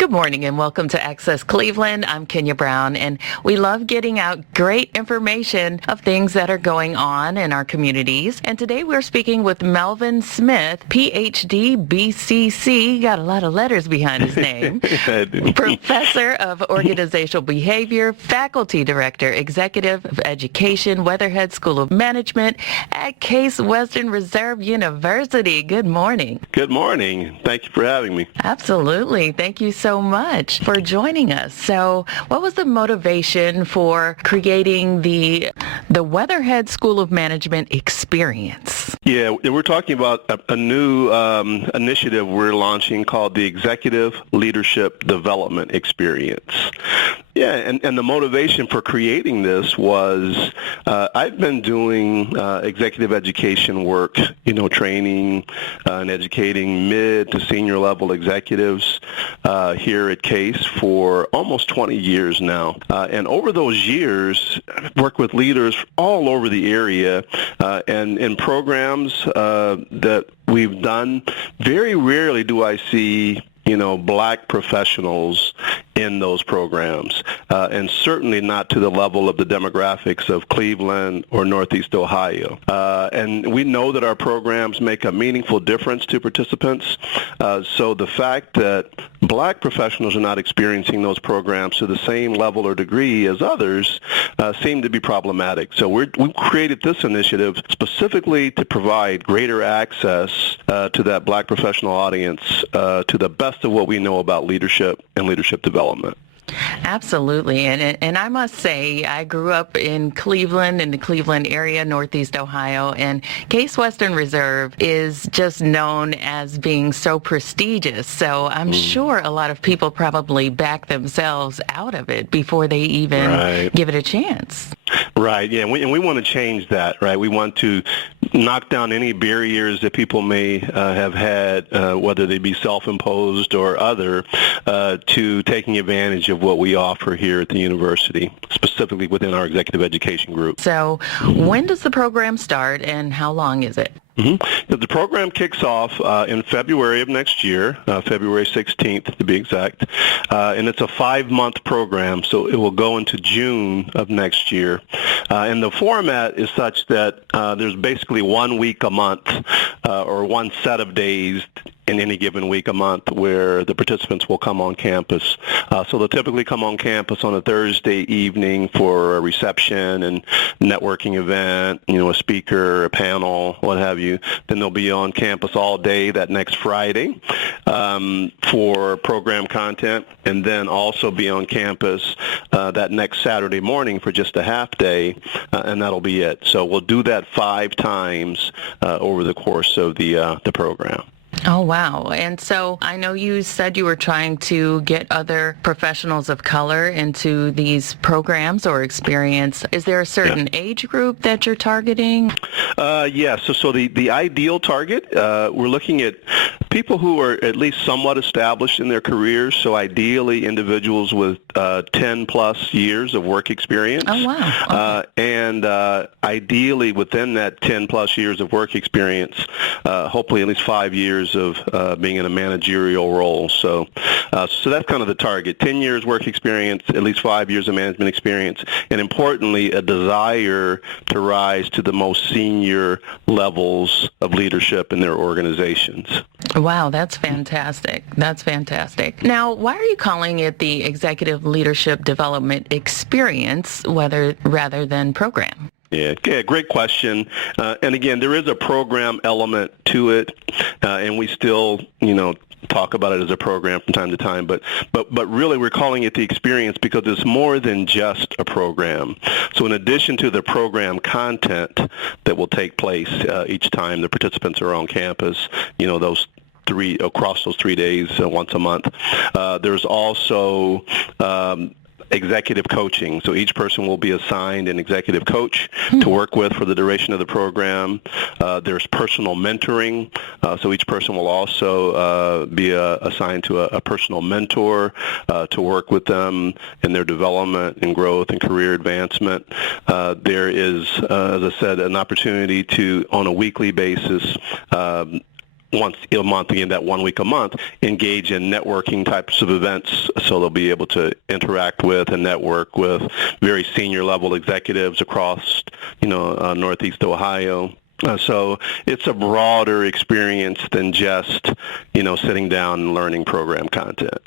Good morning and welcome to Access Cleveland. I'm Kenya Brown, and we love getting out great information of things that are going on in our communities. And today we're speaking with Melvin Smith, PhD, BCC, got a lot of letters behind his name, Professor of Organizational Behavior, Faculty Director, Executive of Education, Weatherhead School of Management at Case Western Reserve University. Good morning. Good morning. Thank you for having me. Absolutely. Thank you so much for joining us. So what was the motivation for creating the Weatherhead School of Management experience? Yeah, we're talking about a new initiative we're launching called the Executive Leadership Development Experience. Yeah, and the motivation for creating this was I've been doing executive education work, training and educating mid to senior level executives here at Case for almost 20 years now. And over those years, I've worked with leaders all over the area and in programs that we've done. Very rarely do I see black professionals in those programs, and certainly not to the level of the demographics of Cleveland or Northeast Ohio. And we know that our programs make a meaningful difference to participants. So the fact that black professionals are not experiencing those programs to the same level or degree as others seem to be problematic. So we created this initiative specifically to provide greater access to that black professional audience to the best of what we know about leadership and leadership development. Absolutely. And I must say, I grew up in Cleveland, in the Cleveland area, Northeast Ohio, and Case Western Reserve is just known as being so prestigious. So I'm sure a lot of people probably back themselves out of it before they even give it a chance. Right. Yeah. And we want to change that, right? We want to knock down any barriers that people may have had, whether they be self-imposed or other, to taking advantage of what we offer here at the university, specifically within our executive education group. So when does the program start and how long is it? Mm-hmm. The program kicks off in February of next year, February 16th to be exact, and it's a 5-month program, so it will go into June of next year. And the format is such that there's basically 1 week a month or one set of days in any given week a month where the participants will come on campus. So they'll typically come on campus on a Thursday evening for a reception and networking event, a speaker, a panel, what have you. Then they'll be on campus all day that next Friday for program content, and then also be on campus that next Saturday morning for just a half day, and that'll be it. So we'll do that 5 times over the course of the program. Oh, wow. And so I know you said you were trying to get other professionals of color into these programs or experience. Is there a certain age group that you're targeting? Yes. So the ideal target, we're looking at people who are at least somewhat established in their careers, so ideally individuals with 10-plus years of work experience. Oh, wow. Okay. And ideally within that 10-plus years of work experience, hopefully at least 5 years of being in a managerial role. So that's kind of the target. 10 years work experience, at least 5 years of management experience, and importantly, a desire to rise to the most senior levels of leadership in their organizations. Wow, that's fantastic. That's fantastic. Now, why are you calling it the Executive Leadership Development Experience rather than program? Yeah, great question. And again, there is a program element to it, and we still, talk about it as a program from time to time, but really we're calling it the experience because it's more than just a program. So in addition to the program content that will take place each time the participants are on campus, across those 3 days, once a month, there's also executive coaching. So each person will be assigned an executive coach to work with for the duration of the program. There's personal mentoring. So each person will also be assigned to a personal mentor to work with them in their development and growth and career advancement. There is, as I said, an opportunity to, on a weekly basis, once a month, again, that 1 week a month, engage in networking types of events, so they'll be able to interact with and network with very senior level executives across, Northeast Ohio. So it's a broader experience than just, sitting down and learning program content.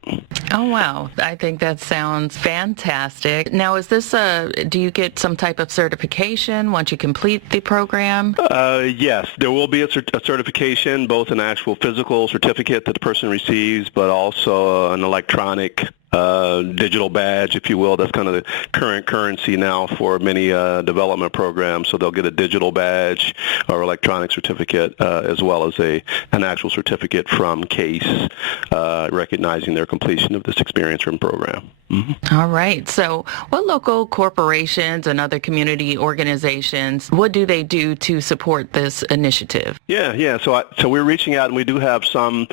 Oh, wow. I think that sounds fantastic. Now, is this do you get some type of certification once you complete the program? Yes, there will be a certification, both an actual physical certificate that the person receives, but also an electronic digital badge, if you will. That's kind of the current currency now for many development programs. So they'll get a digital badge or electronic certificate, as well as an actual certificate from CASE, recognizing their completion of this experience room program. Mm-hmm. All right. So what local corporations and other community organizations, what do they do to support this initiative? Yeah. So we're reaching out, and we do have some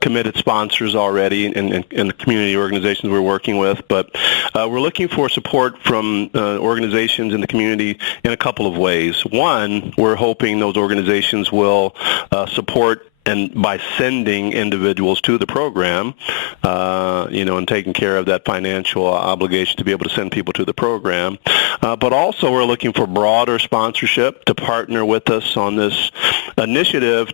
committed sponsors already in the community organizations we're working with, but we're looking for support from organizations in the community in a couple of ways. One, we're hoping those organizations will support and by sending individuals to the program, and taking care of that financial obligation to be able to send people to the program. But also we're looking for broader sponsorship to partner with us on this initiative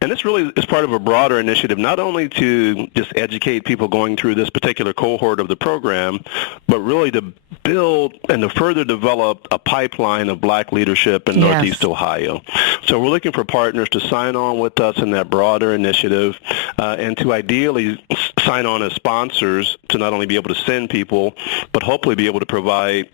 and this really is part of a broader initiative, not only to just educate people going through this particular cohort of the program, but really to build and to further develop a pipeline of Black leadership in Northeast Ohio. So we're looking for partners to sign on with us in that broader initiative, and to ideally sign on as sponsors to not only be able to send people, but hopefully be able to provide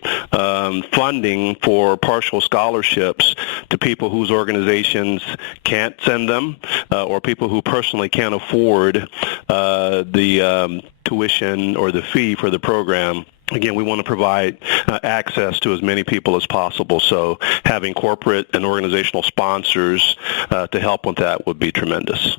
funding for partial scholarships to people whose organizations can't send them, or people who personally can't afford the tuition or the fee for the program. Again, we want to provide access to as many people as possible, so having corporate and organizational sponsors to help with that would be tremendous.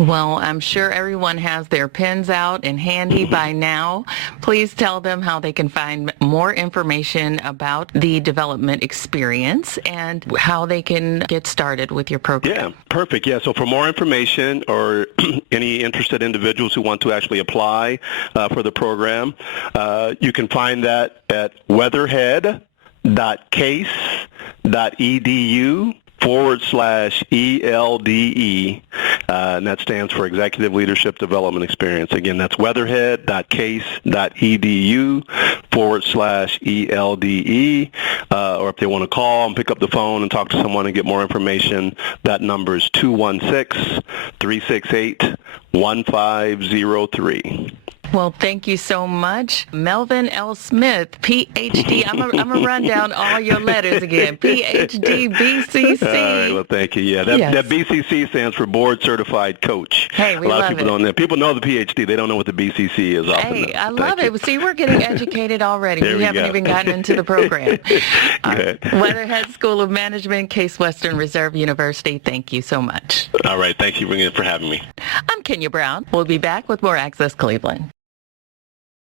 Well, I'm sure everyone has their pens out and handy by now. Please tell them how they can find more information about the development experience and how they can get started with your program. Yeah, perfect. Yeah, so for more information or any interested individuals who want to actually apply for the program, you can find that at weatherhead.case.edu/ELDE, and that stands for Executive Leadership Development Experience. Again, that's weatherhead.case.edu/ELDE, or if they want to call and pick up the phone and talk to someone and get more information, that number is 216-368-1503. Well, thank you so much. Melvin L. Smith, Ph.D. I'm going to run down all your letters again. Ph.D. BCC. All right, well, thank you. Yeah, that BCC stands for Board Certified Coach. Hey, we love it. A lot of people it. don't know. People know the Ph.D. They don't know what the BCC is often. Hey, I love it. See, we're getting educated already. We haven't even gotten into the program. Weatherhead School of Management, Case Western Reserve University, thank you so much. All right, thank you for having me. I'm Kenya Brown. We'll be back with more Access Cleveland.